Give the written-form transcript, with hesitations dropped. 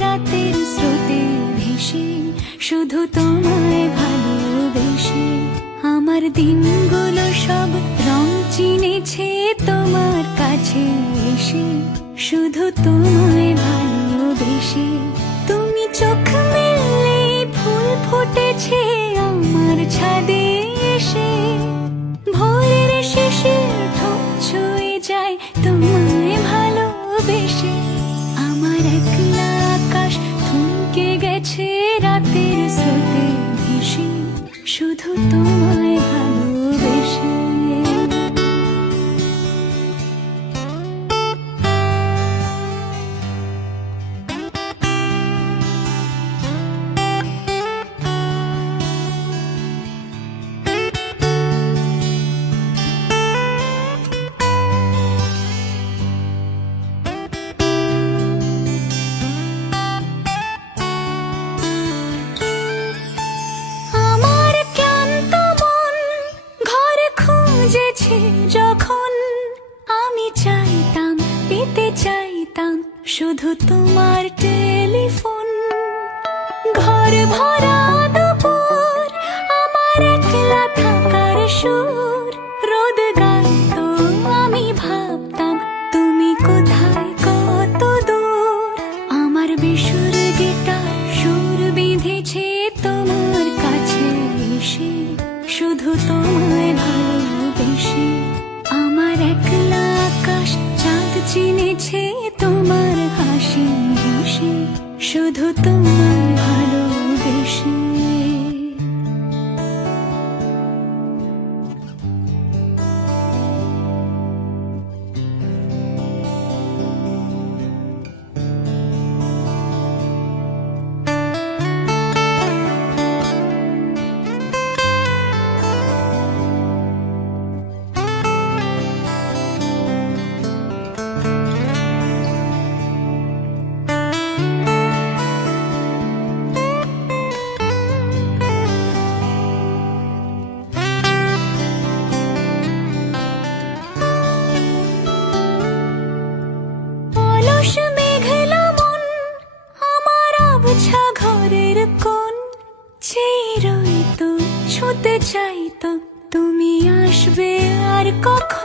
রাতের স্রোতে ভেসে, শুধু তোমায় ভালোবেসে। আমার দিনগুলো সব রং চিনেছে তোমার কাছে এসে, শুধু তোমায় ভালোবেসে। তুমি চোখ মেললে ফুল ফুটেছে আমার ছাদে এসে, ভোরের শিশির ঠোঁট ছুঁয়ে যায় তোমায় ভালোবেসে। আমার একলা আকাশ থমকে গেছে রাতের স্রোতে ভেসে, শুধু তোমায় ভালোবেসে। যখন আমি চাইতাম, পেতে চাইতাম শুধু তোমার টেলিফোন। ঘর ভরা দুপুর, আমার একলা থাকার সুর, রোদ গাইতো আমি ভাবতাম তুমি কোথায় কত দূর। আমার বেসুর গিটার সুর বিঁধেছে তোমার কাছে এসে, শুধু তোমায় ভালোবেসে। আমার একলা আকাশ চাঁদ চিনেছে তোমার হাসি হেসে, শুধু তোমায় ভালোবেসে। ঘরের কোণ চেয়ে রইতো, ছুঁতে চাইতো তুমি আসবে আর কখন।